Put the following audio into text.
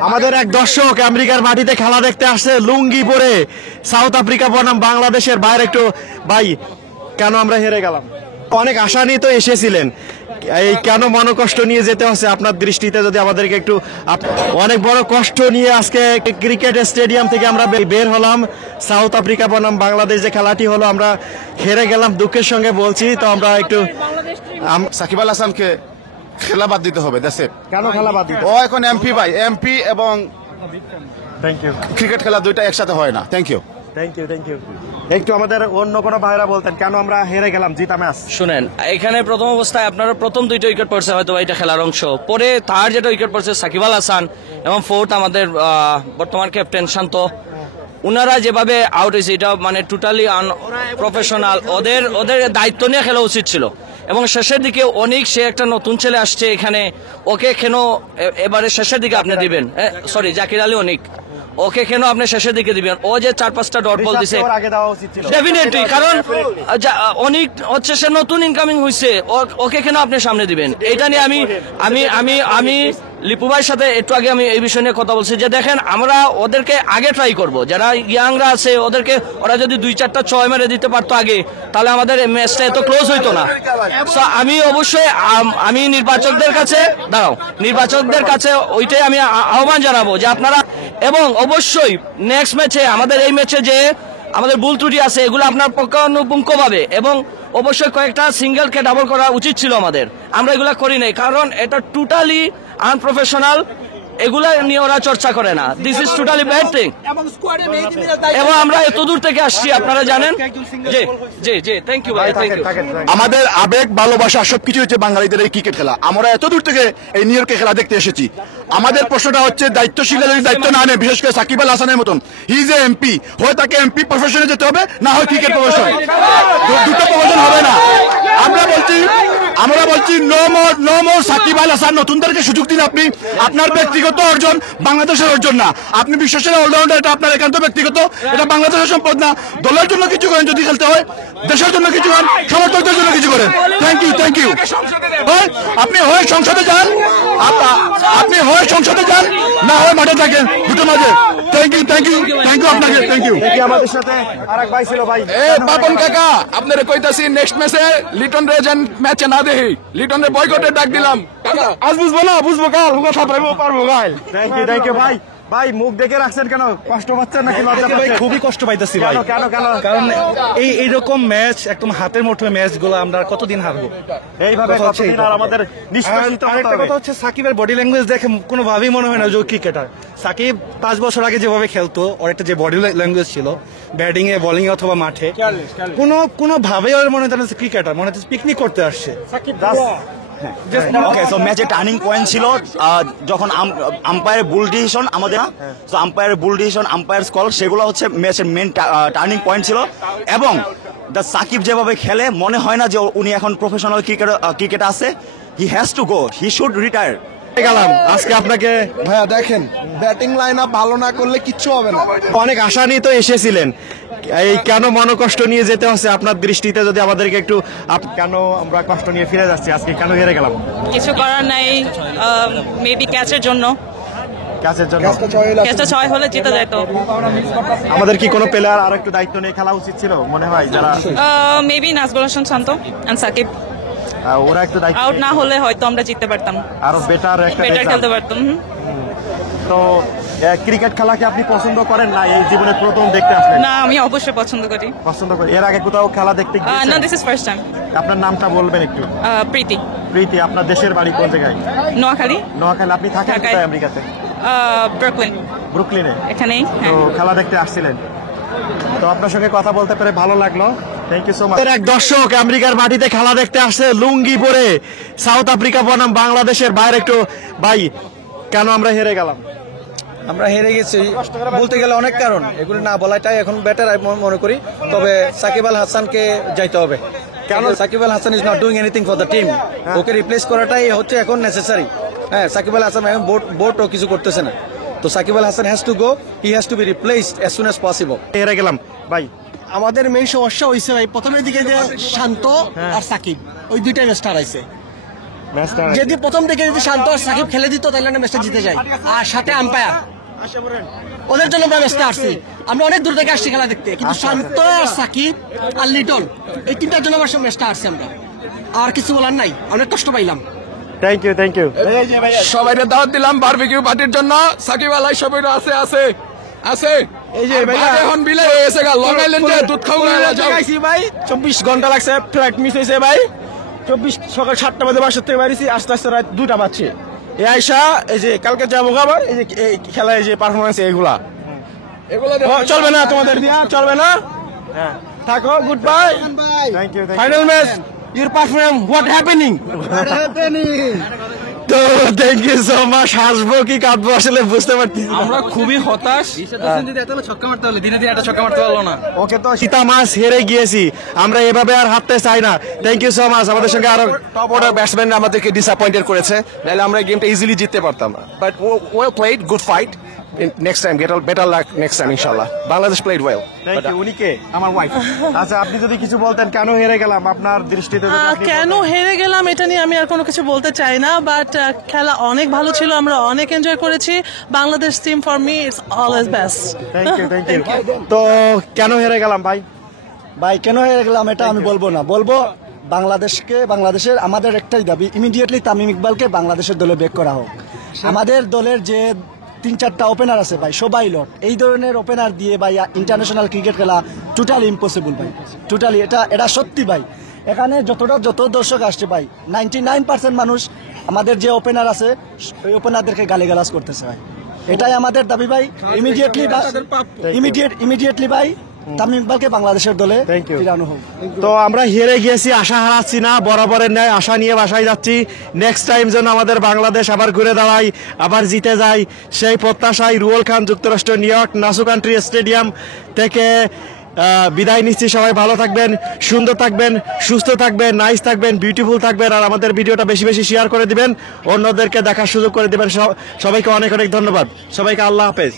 আমাদের এক দর্শক আমেরিকার মাটিতে খেলা দেখতে আসছে লুঙ্গি পরে, সাউথ আফ্রিকা বনাম বাংলাদেশের বাইরে। একটু ভাই, কেন আমরা হেরে গেলাম? অনেক আশা নিয়ে তো এসেছিলেন, এই কেন মনোকষ্ট নিয়ে যেতে হচ্ছে আপনার দৃষ্টিতে যদি আমাদেরকে একটু। অনেক বড় কষ্ট নিয়ে আজকে ক্রিকেট স্টেডিয়াম থেকে আমরা বের হলাম। সাউথ আফ্রিকা বনাম বাংলাদেশ যে খেলাটি হলো, আমরা হেরে গেলাম, দুঃখের সঙ্গে বলছি। তো আমরা একটু সাকিব আল হাসানকে খেলা বাদ দিতে হবে দেশে। কেন খেলা বাদ দিতে? ও এখন এমপি ভাই, এমপি এবং থ্যাংক ইউ। ক্রিকেট খেলা দুইটা একসাথে হয় না। Thank you. Thank you, thank you. একটু আমাদের অন্য কোনো ভাইরা বলতেন কেন আমরা হেরে গেলাম জিতা ম্যাচ। শুনেন, এখানে প্রথম অবস্থায় আপনারা প্রথম দুইটা উইকেট পড়ছে হয়তো এটা খেলার অংশ, পরে তার যেটা উইকেট পড়ছে সাকিব আল হাসান এবং ফোর্থ আমাদের বর্তমান ক্যাপ্টেন শান্ত, উনারা যেভাবে আউট হয়েছে এটা মানে টোটালি আনপ্রফেশনাল। ওদের দায়িত্ব নিয়ে খেলা উচিত ছিল। এবং শেষের দিকে অনেক, সে একটা নতুন ছেলে আসছে এখানে, ওকে কেন এবারে শেষের দিকে আপনি দিবেন? সরি, জাকির আলী অনিক, ওকে কেন আপনি শেষের দিকে দিবেন? ও যে 4-5টা ডট বল দিছে ডেফিনেটলি, কারণ অনেক হচ্ছে সে নতুন ইনকামিং হয়েছে, ওকে কেন আপনি সামনে দিবেন? এটা নিয়ে আমি লিপু ভাইয়ের সাথে একটু আগে আমি এই বিষয় নিয়ে কথা বলছি যে দেখেন, আমরা ওদেরকে আগে ট্রাই করব, যারা ইয়াংরা আছে ওদেরকে, ওরা যদি 2-4টা 6 মেরে দিতে পারতো আগে, তাহলে আমাদের ম্যাচটা এত ক্লোজ হইতো না। আমি অবশ্যই আমি নির্বাচকদের কাছে ওইটাই আমি আহ্বান জানাবো যে আপনারা, এবং অবশ্যই নেক্সট ম্যাচে আমাদের এই ম্যাচে যে আমাদের ভুল ত্রুটি আছে এগুলো আপনার পক্ষানুপুঙ্খ পাবে, এবং অবশ্যই কয়েকটা সিঙ্গেলকে ডাবল করা উচিত ছিল আমাদের, আমরা এগুলা করি নাই, কারণ এটা টোটালি আনপ্রফেশনাল। এগুলা নিয়ে ওরা চর্চা করে না, this is totally bad thing. এবং আমরা এত দূর থেকে আসছি, আপনারা জানেন। জি জি, থ্যাংক ইউ ভাই, থ্যাংক ইউ। আমাদের আবেগ, ভালোবাসা সবকিছু হচ্ছে বাঙালিদের এই ক্রিকেট খেলা। আমরা এত দূর থেকে এই নিউ ইয়র্কে খেলা দেখতে এসেছি। আমাদের প্রশ্নটা হচ্ছে দায়িত্বশীল যদি দায়িত্ব না নেয়, বিশেষ করে সাকিব আল হাসানের মতন, হি ইজ এ এমপি, হয় তাকে এমপি প্রফেশনে যেতে হবে, না হয় ক্রিকেট প্রফেশন, দুটো প্রফেশন হবে না। আমরা বলছি নো মোর সাকিব আল হাসান। নতুনদেরকে সুযোগ দিন আপনি, আপনার ব্যক্তিগত অর্জন, বাংলাদেশের অর্জন না। আপনি বিশ্বসেরা অলরাউন্ডার, এটা আপনার একান্ত ব্যক্তিগত, এটা বাংলাদেশের সম্পদ না। দলের জন্য কিছু করেন যদি খেলতে হয়, দেশের জন্য কিছু করেন, সমর্থকদের জন্য কিছু করেন। Thank you. আপনি হয় সংসদে যান, না হয় মাঠে থাকেন, দুটো মাঝে। থ্যাংক ইউ আপনাকে, থ্যাংক ইউ। আমাদের সাথে আরেক ভাই ছিল ভাই। পাপন কাকা, আপনারা কইতাছি নেক্সট ম্যাচে লিটন রেজেন ম্যাচে না দেখি, লিটনের বয়কটের ডাক দিলাম। আজ বুঝবো না, বুঝবো কাল, পারবো কাল। থ্যাংক ইউ ভাই। ভাই মুখ দেখে রাখছেন কেন? কষ্ট পাচ্ছেন নাকি লজ্জা পাচ্ছেন? খুবই কষ্ট পাইতেছি ভাই। কেন? কারণ এইরকম ম্যাচ, একদম হাতের মুঠোয় ম্যাচ গুলো আমরা কতদিন হারবো এইভাবে? আমাদের নিষ্কাশিত আরেকটা কথা হচ্ছে, সাকিবের বডি ল্যাঙ্গুয়েজ দেখে কোনোভাবেই মনে হয় না যে ক্রিকেটার। সাকিব 5 বছর আগে যেভাবে খেলতো, ওর একটা যে বডি ল্যাঙ্গুয়েজ ছিল ব্যাটিং এ, বোলিং এ অথবা মাঠে, কোনোভাবেই ওর মনে হচ্ছে ক্রিকেটার, মনে হচ্ছে পিকনিক করতে আসছে। ওকে, সো ম্যাচের টার্নিং পয়েন্ট ছিল যখন আম্পায়ারের বুল ডিসিশন, আমাদের আম্পায়ারের বুল ডিসিশন, আম্পায়ার কল, সেগুলো হচ্ছে ম্যাচের মেন টার্নিং পয়েন্ট ছিল। এবং সাকিব যেভাবে খেলে, মনে হয় না যে উনি এখন প্রফেশনাল ক্রিকেট আছে। হি has to go, he should retire. গেলাম আজকে আপনাকে। ভাইয়া দেখেন, ব্যাটিং লাইন আপ ভালো না করলে কিচ্ছু হবে না। অনেক আশা নিয়ে তো এসেছিলেন, এই কেন মনোকষ্ট নিয়ে যেতে হচ্ছে আপনার দৃষ্টিতে যদি আমাদেরকে একটু। কেন আমরা কষ্ট নিয়ে ফিরে যাচ্ছি আজকে, কেন হেরে গেলাম? কিছু করার নাই, মেবি ক্যাচের জন্য। ক্যাচটা 6 হলে জিতে যেত। আমাদের কি কোনো প্লেয়ার আর একটু দায়িত্ব নিয়ে খেলা উচিত ছিল মনে হয়? যারা মেবি নাজবুল হাসান শান্ত এন্ড সাকিব, ওরা একটু দায়িত্ব, আউট না হলে হয়তো আমরা জিততে পারতাম, আরো বেটার খেলতে পারতাম। তো ক্রিকেট খেলাকে আপনি পছন্দ করেন না? এই জীবনে প্রথম দেখতে আসলেন? না, আমি অবশ্যই পছন্দ করি। এর আগে কোথাও খেলা দেখতে গিয়েছেন? না, দিস ইজ ফার্স্ট টাইম। আপনার নামটা বলবেন একটু? প্রীতি। আপনার দেশের বাড়ি কোন জায়গায়? নোয়াখালী। আপনি থাকেন কোথায় আমেরিকাতে? ব্রুকলিনে। এখানেই। তো খেলা দেখতে আসছিলেন, তো আপনার সঙ্গে কথা বলতে পেরে ভালো লাগলো। Thank you so much. এক দর্শক আমেরিকার মাটিতে খেলা দেখতে আসছে লুঙ্গি পরে, সাউথ আফ্রিকা বনাম বাংলাদেশের বাইরে। একটু ভাই, কেন আমরা হেরে গেলাম? আমরা হেরে গেছি বলতে গেলে অনেক কারণ, এগুলো না বলাটাই এখন বেটার মনে করি। তবে সাকিব আল হাসানকে যাইতে হবে, কারণ Shakib Al Hasan is not doing anything for the team. ওকে রিপ্লেস করাটাই হচ্ছে এখন নেসেসারি। হ্যাঁ, সাকিব আল হাসান এখন বোর্ডও কিছু করতেছে না, তো Shakib Al Hasan has to go, he has to be replaced as soon as possible. হেরে গেলাম ভাই। আমাদের মেইন সমস্যা হয়েছে ভাই, প্রথমের দিকে যে শান্ত আর সাকিব, ওই দুইটাই স্টার আইছে। ম্যাচটা যদি প্রথম থেকে যদি শান্ত আর সাকিব খেলে দিত তাহলে আমরা ম্যাচটা জিতে যাই। আর সাথে আম্পায়ার, ওদের জন্য আমরা ম্যাচটা আসছি। আমরা অনেক দূর থেকে আসছি খেলা দেখতে, কিন্তু শান্ত আর সাকিব আর লিটন এই তিনটার জন্য আমরা ম্যাচটা আসছি। আমরা আর কিছু বলার নাই, অনেক কষ্ট পাইলাম। Thank you thank you. সবাইকে দাওয়াত দিলাম বারবিকিউ পার্টির জন্য। সাকিব আলাই সবাই আছে আছে আছে। এই যে ভাই এখন বিলে হয়ে গেছে গা, লং আইল্যান্ড যে দুধ খাওয়া গাইছি ভাই, 24 ঘন্টা লাগছে, ফ্লাইট মিস হয়েছে ভাই। 24 সকাল 7টা বাজে বাসা থেকে বাড়িছি, আস্তে আস্তে রাত 2টা বাজছে। এই আইসা এই যে কালকে যাবো আবার, এই যে এই খেলা, এই যে পারফরমেন্স এইগুলা এগুলো চলবে না, তোমাদের দিয়া চলবে না। থাকো, good bye. Thank you final match, your perform, what happening. তো থ্যাংক ইউ সো মাচ। হাসবো কি কাঁদবো আসলে বুঝতে পারছি না। আমরা খুবই হতাশ। ওকে, তো সীতা মাছ হেরে গিয়েছি, আমরা এভাবে আর হারতে চাই না। Thank you so much. আমাদের সঙ্গে আরো টপ অর্ডার ব্যাটসম্যান আমাদেরকে ডিসঅ্যাপয়েন্টেড করেছে, নাহলে আমরা গেমটা ইজিলি জিততে পারতাম। But well played, good fight. Next time better luck next time ইনশাআল্লাহ। Bangladesh played well. Thank you. উনি কে? আমার ওয়াইফ। আচ্ছা, আপনি যদি কিছু বলতেন কেন হেরে গেলাম আপনার দৃষ্টিতে যদি আপনি কেন হেরে গেলাম এটা নিয়ে আমি আর কোনো কিছু বলতে চাই না, বাট খেলা অনেক ভালো ছিল, আমরা অনেক এনজয় করেছি। Bangladesh team for me it's always best. Thank you thank you. তো কেন হেরে গেলাম ভাই? ভাই কেন হেরে গেলাম এটা আমি বলবো না, বলবো বাংলাদেশের আমাদের একটাই দাবি, ইমিডিয়েটলি তামিম ইকবালকে বাংলাদেশের দলে ব্যাক করা হোক। আমাদের দলের যে 3-4টা ওপেনার আছে ভাই, সবাই লট। এই ধরনের ওপেনার দিয়ে ভাই ইন্টারন্যাশনাল ক্রিকেট খেলা টোটালি ইম্পসিবল ভাই, টোটালি। এটা সত্যি ভাই। এখানে যত দর্শক আসছে ভাই, 99% মানুষ আমাদের যে ওপেনার আছে ওই ওপেনারদেরকে গালিগালাজ করতেছে ভাই। এটাই আমাদের দাবি ভাই, ইমিডিয়েটলি ভাই তামিম ইকবালকে বাংলাদেশের দলে ফিরানো হোক। তো আমরা হেরে গিয়েছি, আশা হারাচ্ছি না, বরাবরের ন্যায় আশা নিয়ে বাসায় যাচ্ছি। নেক্সট টাইম যেন আমাদের বাংলাদেশ আবার ঘুরে দাঁড়ায়, আবার জিতে যায়, সেই প্রত্যাশায় রুয়েল খান যুক্তরাষ্ট্র নিউ ইয়র্ক নাসু কান্ট্রি স্টেডিয়াম থেকে বিদায় নিচ্ছি। সবাই ভালো থাকবেন, সুন্দর থাকবেন, সুস্থ থাকবেন, নাইস থাকবেন, বিউটিফুল থাকবেন। আর আমাদের ভিডিওটা বেশি বেশি শেয়ার করে দিবেন, অন্যদেরকে দেখার সুযোগ করে দিবেন। সবাইকে অনেক অনেক ধন্যবাদ। সবাইকে আল্লাহ হাফেজ।